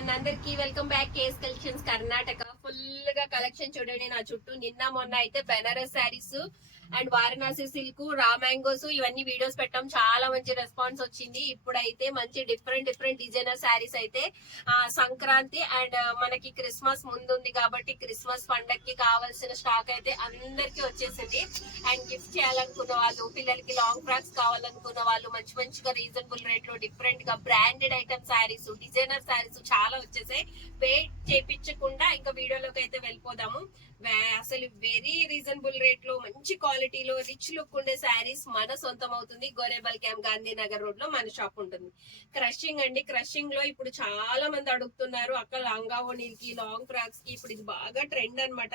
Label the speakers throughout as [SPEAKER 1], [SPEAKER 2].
[SPEAKER 1] And అందరికి welcome back కేస్ collections Karnataka ఫుల్గా కలెక్షన్ చూడండి నా చుట్టూ నిన్న మొన్న అయితే Banaras saris and Varanasi silk raw mangoes ఇవన్నీ వీడియోస్ పెట్టాం చాలా మంచి రెస్పాన్స్ వచ్చింది. ఇప్పుడైతే మంచి డిఫరెంట్ డిఫరెంట్ డిజైనర్ శారీస్ అయితే సంక్రాంతి అండ్ మనకి క్రిస్మస్ ముందుంది కాబట్టి క్రిస్మస్ పండక్కి కావాల్సిన స్టాక్ అయితే అందరికి వచ్చేసింది. అండ్ గిఫ్ట్ చేయాలనుకున్న వాళ్ళు పిల్లలకి లాంగ్ ఫ్రాక్స్ కావాలనుకున్న వాళ్ళు మంచి మంచిగా రీజనబుల్ రేట్లో డిఫరెంట్గా branded item saris designer saris చాలా వచ్చేసాయి. వెయిట్ చేపించకుండా ఇంకా వీడియోలోకి అయితే వెళ్ళిపోదాము. అసలు వెరీ రీజనబుల్ రేట్లో మంచి క్వాలిటీలో రిచ్ లుక్ ఉండే శారీస్ మన సొంతం అవుతుంది గోరేబల్ క్యాంప్ గాంధీనగర్ రోడ్లో మన షాప్ ఉంటుంది. క్రషింగ్ అండి. క్రషింగ్లో ఇప్పుడు చాలా మంది అడుగుతున్నారు అక్కడ లంగా ఓనీకి లాంగ్ ఫ్రాక్స్కి ఇప్పుడు ఇది బాగా ట్రెండ్ అన్నమాట.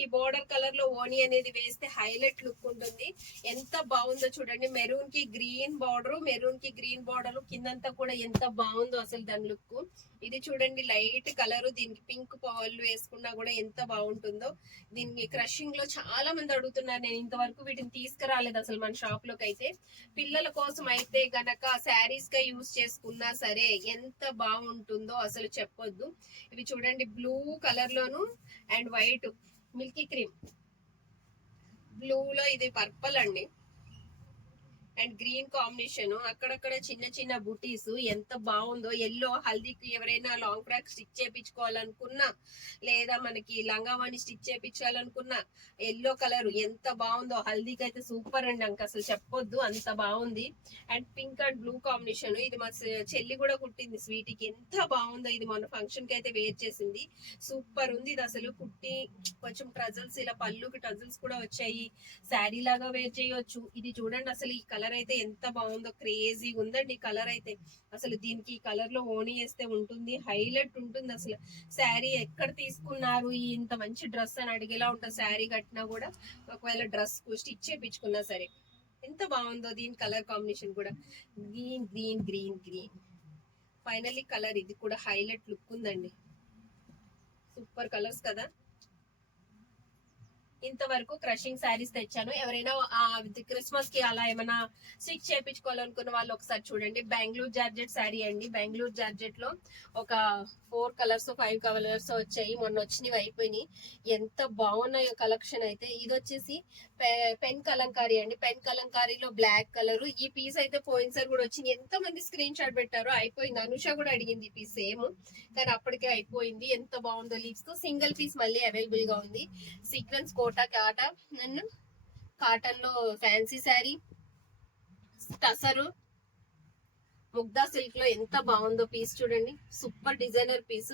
[SPEAKER 1] ఈ బోర్డర్ కలర్లో ఓనీ అనేది వేస్తే హైలైట్ లుక్ ఉంటుంది. ఎంత బాగుందో చూడండి. మెరూన్కి గ్రీన్ బార్డర్ మెరూన్కి గ్రీన్ బార్డర్ కిందంతా కూడా ఎంత బాగుందో అసలు దాని లుక్ ఇది చూడండి లైట్ కలర్ దీనికి పింక్ పళ్ళు వేసుకున్నా కూడా ఎంత బాగుంటుందో. దీనికి క్రషింగ్లో చాలా మంది అడుగుతున్నారు. నేను ఇంతవరకు వీటిని తీసుకురాలేదు అసలు మన షాప్లోకి అయితే పిల్లల కోసం అయితే గనక శారీస్గా యూజ్ చేసుకున్నా సరే ఎంత బాగుంటుందో అసలు చెప్పొద్దు. ఇవి చూడండి blue colour loan and white milky cream blue లో ఇది పర్పల్ అండి. అండ్ గ్రీన్ కాంబినేషన్ అక్కడక్కడ చిన్న చిన్న బుటీస్ ఎంత బాగుందో ఎల్లో హల్దీకి ఎవరైనా లాంగ్ ఫ్రాక్ స్టిచ్ చేపించుకోవాలనుకున్నా లేదా మనకి లంగావాణి స్టిచ్ చేపించాలనుకున్నా ఎల్లో కలర్ ఎంత బాగుందో హల్దీకి అయితే సూపర్ అండి అంక అసలు చెప్పొద్దు అంత బాగుంది. And pink and blue combination ఇది మా చెల్లి కూడా కుట్టింది స్వీటీకి ఎంత బాగుందో ఇది మన ఫంక్షన్కి అయితే వేర్ చేసింది. సూపర్ ఉంది ఇది అసలు కుట్టి కొంచెం ట్రజల్స్ ఇలా పళ్ళుకి ట్రజల్స్ కూడా వచ్చాయి. శారీ లాగా వేర్ చేయొచ్చు. ఇది చూడండి అసలు ఈ కలర్ అయితే ఎంత బాగుందో క్రేజీగా ఉందండి కలర్ అయితే. అసలు దీనికి ఈ కలర్లో ఓనీ వేస్తే ఉంటుంది హైలైట్ ఉంటుంది అసలు. శారీ ఎక్కడ తీసుకున్నారు ఇంత మంచి డ్రెస్ అని అడిగేలా ఉంటుంది శారీ కట్టినా కూడా. ఒకవేళ డ్రెస్ స్టిచ్ చేయించుకున్నా సరే. ఎంత బాగుందో దీని కలర్ కాంబినేషన్ కూడా. Green green green green finally colour ఇది కూడా హైలైట్ లుక్ ఉందండి. సూపర్ కలర్స్ కదా. ఇంతవరకు క్రషింగ్ శారీస్ తెచ్చాను. ఎవరైనా క్రిస్మస్కి అలా ఏమైనా స్టిచ్ చేయించుకోవాలనుకున్న వాళ్ళు ఒకసారి చూడండి. బెంగళూరు జార్జెట్ శారీ అండి. బెంగళూరు జార్జెట్లో ఒక ఫోర్ కలర్స్ ఫైవ్ కలర్స్ వచ్చాయి. మొన్న వచ్చినవి అయిపోయినాయి. ఎంత బాగున్నాయో కలెక్షన్ అయితే. ఇది వచ్చేసి పె- పెన్ కలంకారీ అండి. పెన్ కలంకారీలో బ్లాక్ కలర్. ఈ పీస్ అయితే పోయినసారి కూడా వచ్చింది. ఎంత మంది స్క్రీన్ షాట్ పెట్టారో అయిపోయింది. అనుష కూడా అడిగింది ఈ పీస్ సేమ్. కానీ అప్పటికే అయిపోయింది. ఎంత బాగుందో లీవ్స్తో సింగిల్ పీస్ మళ్ళీ అవైలబుల్గా ఉంది. సీక్వెన్స్ కోడ్ కాటా నన్ను కాటన్లో ఫ్యాన్సీ శారీ టసరు ముగ్దా సిల్క్లో ఎంత బాగుందో పీస్ చూడండి. సూపర్ డిజైనర్ పీస్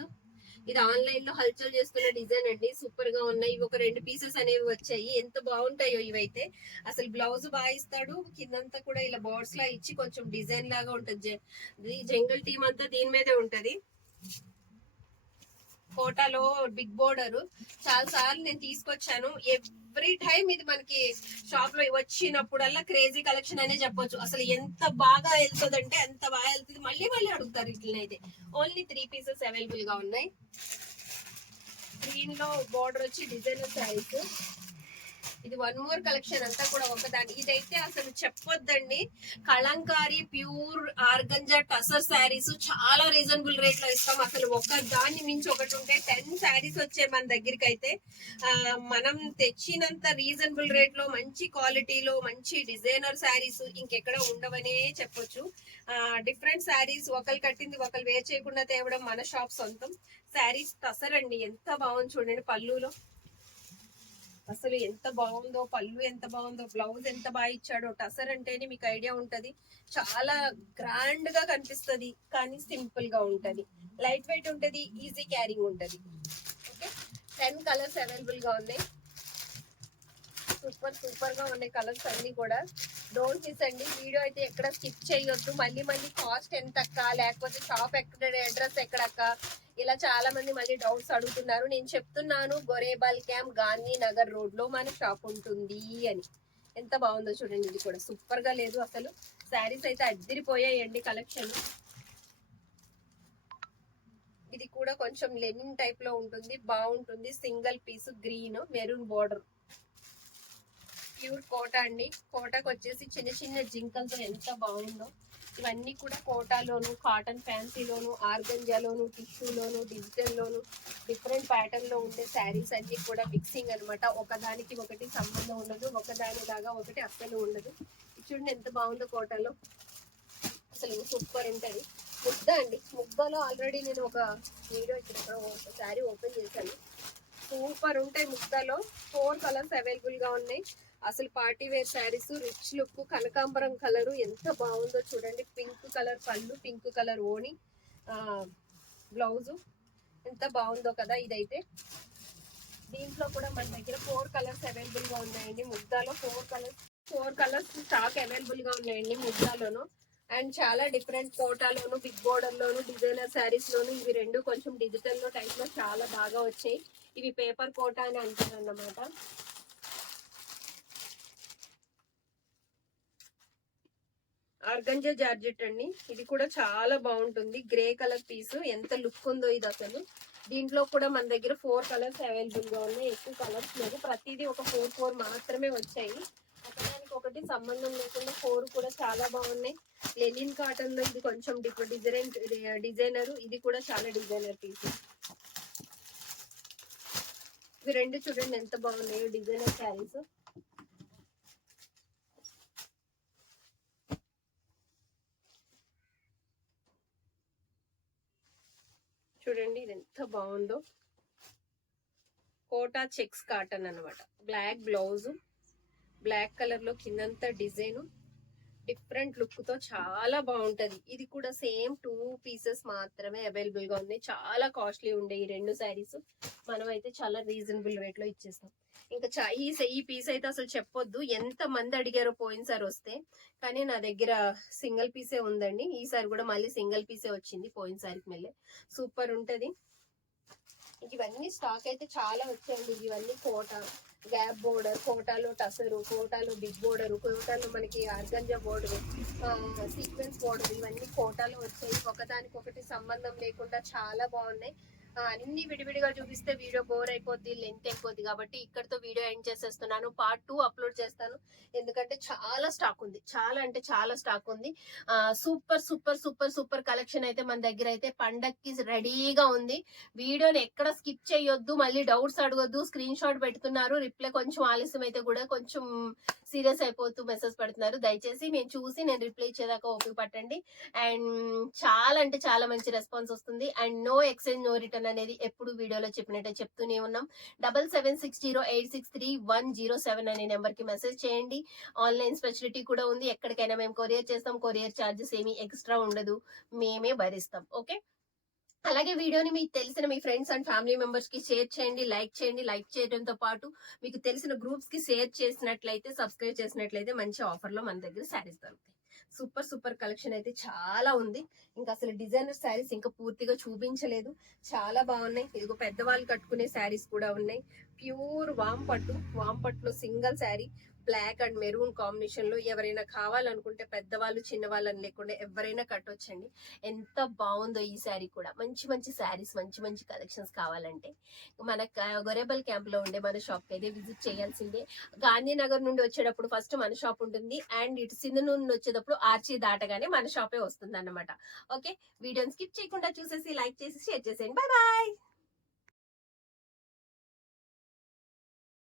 [SPEAKER 1] ఇది ఆన్లైన్లో హల్చల్ చేస్తున్న డిజైన్ అండి. సూపర్గా ఉన్నాయి. ఇవి ఒక రెండు పీసెస్ అనేవి వచ్చాయి. ఎంత బాగుంటాయో ఇవైతే. అసలు బ్లౌజ్ బాగా ఇస్తాడు. కిందంతా కూడా ఇలా బోర్డ్స్ లా ఇచ్చి కొంచెం డిజైన్ లాగా ఉంటుంది. జంగల్ టీమ్ అంతా దీని మీదే ఉంటది. కోటాలో బిగ్ బోర్డర్. చాలా సార్లు నేను తీసుకొచ్చాను. ఎవ్రీ టైం ఇది మనకి షాప్లో వచ్చినప్పుడల్లా క్రేజీ కలెక్షన్ అనే చెప్పొచ్చు. అసలు ఎంత బాగా వెళ్తుందంటే అంత బాగా వెళ్తుంది. మళ్ళీ మళ్ళీ అడుగుతారు ఇట్లనైతే అయితే. ఓన్లీ త్రీ పీసెస్ అవైలబుల్గా ఉన్నాయి. గ్రీన్లో బోర్డర్ వచ్చి డిజైనర్ సైజ్ ఇది వన్ మోర్ కలెక్షన్ అంతా కూడా ఒకదాని ఇదైతే అసలు చెప్పొద్దండి. కళంకారీ ప్యూర్ ఆర్గంజా టసర్ శారీస్ చాలా రీజనబుల్ రేట్లో ఇస్తాం. అసలు ఒక దాన్ని మించి ఒకటి ఉంటే టెన్ శారీస్ వచ్చే మన దగ్గరికి అయితే మనం తెచ్చినంత రీజనబుల్ రేట్లో మంచి క్వాలిటీలో మంచి డిజైనర్ శారీస్ ఇంకెక్కడ ఉండవనే చెప్పొచ్చు. డిఫరెంట్ శారీస్ ఒకరు కట్టింది ఒకరు వేర్ చేయకుండా తేవడం మన షాప్ సొంతం. శారీస్ టసర్ అండి. ఎంత బాగుంది చూడండి పళ్ళులో. అసలు ఎంత బాగుందో పళ్ళు ఎంత బాగుందో బ్లౌజ్ ఎంత బాగా ఇచ్చాడో టసర్ అంటేనే మీకు ఐడియా ఉంటది. చాలా గ్రాండ్గా కనిపిస్తది కానీ సింపుల్గా ఉంటది. లైట్ వెయిట్ ఉంటది ఈజీ క్యారింగ్ ఉంటది. ఓకే టెన్ కలర్స్ అవైలబుల్గా ఉన్నాయి. సూపర్ సూపర్గా ఉన్నాయి కలర్స్ అన్ని కూడా. డోంట్ మిస్ అండి. వీడియో అయితే ఎక్కడ స్కిప్ చేయొద్దు. మళ్ళీ మళ్ళీ కాస్ట్ ఎంత అక్క లేకపోతే షాప్ ఎక్కడ అడ్రస్ ఎక్కడక్క? ఇలా చాలా మంది మళ్ళీ డౌట్స్ అడుగుతున్నారు. నేను చెప్తున్నాను గొరేబాల్ క్యాంప్ గాంధీ నగర్ రోడ్లో మన షాప్ ఉంటుంది అని. ఎంత బాగుందో చూడండి. ఇది కూడా సూపర్గా లేదు అసలు. శారీస్ అయితే అద్దరిపోయాయండి కలెక్షన్ ఇది కూడా కొంచెం లెనిన్ టైప్లో ఉంటుంది. బాగుంటుంది. Single piece green maroon border pure Kota అండి. కోటకు వచ్చేసి చిన్న చిన్న జింకలతో ఎంత బాగుందో. ఇవన్నీ కూడా కోటాలోను కాటన్ ఫ్యాన్సీలోను ఆర్గంజాలోను టిష్యూలోను డిజిటల్లోను డిఫరెంట్ ప్యాటర్న్లో ఉండే శారీస్ అన్నీ కూడా మిక్సింగ్ అన్నమాట. ఒకదానికి ఒకటి సంబంధం ఉండదు. ఒకదానిలాగా ఒకటి అస్సలు ఉండదు. చూడండి ఎంత బాగుందో కోటాలో. అసలు సూపర్ ఉంటుంది. ముద్ద అండి. ముద్దలో ఆల్రెడీ నేను ఒక వీడియో ఇక్కడ ఒక శారీ ఓపెన్ చేశాను. సూపర్ ఉంటాయి ముక్తాలో ఫోర్ కలర్స్ అవైలబుల్గా ఉన్నాయి. అసలు party wear saris rich look కనకాంబరం కలరు ఎంత బాగుందో చూడండి. పింక్ కలర్ పళ్ళు పింక్ కలర్ ఓని బ్లౌజు ఎంత బాగుందో కదా ఇదైతే. దీంట్లో కూడా మన దగ్గర ఫోర్ కలర్స్ అవైలబుల్గా ఉన్నాయండి ముద్దాలో. Four colours four colours stock అవైలబుల్గా ఉన్నాయండి ముద్దాలోను. అండ్ చాలా డిఫరెంట్ కోటాలోను బిగ్ బోర్డర్లోను డిజైనర్ శారీస్లోను ఇవి రెండు కొంచెం డిజిటల్లో టైప్లో చాలా బాగా వచ్చాయి. ఇవి పేపర్ కోట అని అంటారు అన్నమాట ఆర్గంజా జార్జెట్ అండి. ఇది కూడా చాలా బాగుంటుంది. Grey colour piece. ఎంత లుక్ ఉందో ఇది అసలు. దీంట్లో కూడా మన దగ్గర ఫోర్ కలర్స్ అవైలబుల్గా ఉన్నాయి. ఎక్కువ కలర్స్ లేదు ప్రతిదీ ఒక ఫోర్ ఫోర్ మాత్రమే వచ్చాయి. ఒకదానికి ఒకటి సంబంధం లేకుండా ఫోర్ కూడా చాలా బాగున్నాయి. లెనిన్ కాటన్లో ఇది కొంచెం డిజైన్ డిజైనర్. ఇది కూడా చాలా డిజైనర్ పీస్. ఇవి రెండు చూడండి ఎంత బాగున్నాయో డిజైనర్ శారీస్. చూడండి ఇది ఎంత బాగుందో. కోటా చెక్స్ కాటన్ అన్నమాట. బ్లాక్ బ్లౌజ్ బ్లాక్ కలర్లో కిందంతా డిజైన్. డిఫరెంట్ లుక్తో చాలా బాగుంటది ఇది కూడా సేమ్ టూ పీసెస్ మాత్రమే అవైలబుల్గా ఉన్నాయి. చాలా కాస్ట్లీ ఉండే ఈ రెండు శారీస్. మనం అయితే చాలా రీజనబుల్ రేట్లో ఇచ్చేస్తాం ఇంకా ఈ ఈ పీస్ అయితే అసలు చెప్పొద్దు. ఎంత మంది అడిగారో పోయినసారి వస్తే కానీ నా దగ్గర సింగిల్ పీసే ఉందండి. ఈసారి కూడా మళ్ళీ సింగిల్ పీసే వచ్చింది పోయినసారికి మళ్ళీ. సూపర్ ఉంటది. ఇవన్నీ స్టాక్ అయితే చాలా వచ్చాయండి. ఇవన్నీ కోట గ్యాప్ బోర్డర్ కోటాలో టసరు కోటాలో బిగ్ బోర్డర్ కోటాలో మనకి ఆర్గంజా బోర్డర్ సీక్వెన్స్ బోర్డర్ ఇవన్నీ కోటాలో వచ్చాయి. ఒకదానికొకటి సంబంధం లేకుండా చాలా బాగున్నాయి. అన్ని విడివిడిగా చూపిస్తే వీడియో బోర్ అయిపోద్ది లెంత్ అయిపోద్ది కాబట్టి ఇక్కడతో వీడియో ఎండ్ చేసేస్తున్నాను. పార్ట్ టూ అప్లోడ్ చేస్తాను. ఎందుకంటే చాలా స్టాక్ ఉంది. చాలా అంటే చాలా స్టాక్ ఉంది. Super super super super collection అయితే మన దగ్గర అయితే పండక్కి రెడీగా ఉంది. వీడియోని ఎక్కడ స్కిప్ చేయొద్దు మళ్ళీ డౌట్స్ అడగొద్దు స్క్రీన్ షాట్ పెడుతున్నారు. రిప్లై కొంచెం ఆలస్యం అయితే కూడా కొంచెం సీరియస్ అయిపోతూ మెసేజ్ పెడుతున్నారు. దయచేసి నేను చూసి నేను రిప్లై ఇచ్చేదాకా ఓపిక పట్టండి. అండ్ చాలా అంటే చాలా మంచి రెస్పాన్స్ వస్తుంది. And no exchange no return అనేది ఎప్పుడు వీడియోలో చెప్పినట్టే చెప్తూనే ఉన్నాం. Double seven six zero eight six three one zero seven అనే నెంబర్కి మెసేజ్ చేయండి. ఆన్లైన్ ఫెసిలిటీ కూడా ఉంది. ఎక్కడికైనా మేము కొరియర్ చేస్తాం. కొరియర్ ఛార్జెస్ ఏమీ ఎక్స్ట్రా ఉండదు. మేమే భరిస్తాం. ఓకే? అలాగే వీడియోని మీకు తెలిసిన మీ ఫ్రెండ్స్ అండ్ ఫ్యామిలీ మెంబర్స్కి షేర్ చేయండి. లైక్ చేయండి. లైక్ చేయడంతో పాటు మీకు తెలిసిన గ్రూప్స్కి షేర్ చేసినట్లయితే సబ్స్క్రైబ్ చేసినట్లయితే మంచి ఆఫర్లో మన దగ్గర శారీస్ దొరుకుతాయి. సూపర్ సూపర్ కలెక్షన్ అయితే చాలా ఉంది. ఇంకా అసలు డిజైనర్ శారీస్ ఇంకా పూర్తిగా చూపించలేదు. చాలా బాగున్నాయి. ఇదిగో పెద్దవాళ్ళు కట్టుకునే శారీస్ కూడా ఉన్నాయి. ప్యూర్ వామ్ పట్టు వామ్ పట్టులో single sari black and maroon కాంబినేషన్లో ఎవరైనా కావాలనుకుంటే పెద్దవాళ్ళు చిన్నవాళ్ళని లేకుండా ఎవరైనా కట్టొచ్చండి. ఎంత బాగుందో ఈ శారీ కూడా. మంచి మంచి శారీస్ మంచి మంచి కలెక్షన్స్ కావాలంటే మన క- గొరేబల్ క్యాంప్లో ఉండే మన షాప్ అయితే విజిట్ చేయాల్సిందే. గాంధీనగర్ నుండి వచ్చేటప్పుడు ఫస్ట్ మన షాప్ ఉంటుంది. అండ్ ఇటు సింధు నుండి వచ్చేటప్పుడు ఆర్చి దాటగానే మన షాపే వస్తుంది అన్నమాట ఓకే? వీడియోని స్కిప్ చేయకుండా చూసేసి లైక్ చేసి షేర్ చేసేయండి. Bye bye!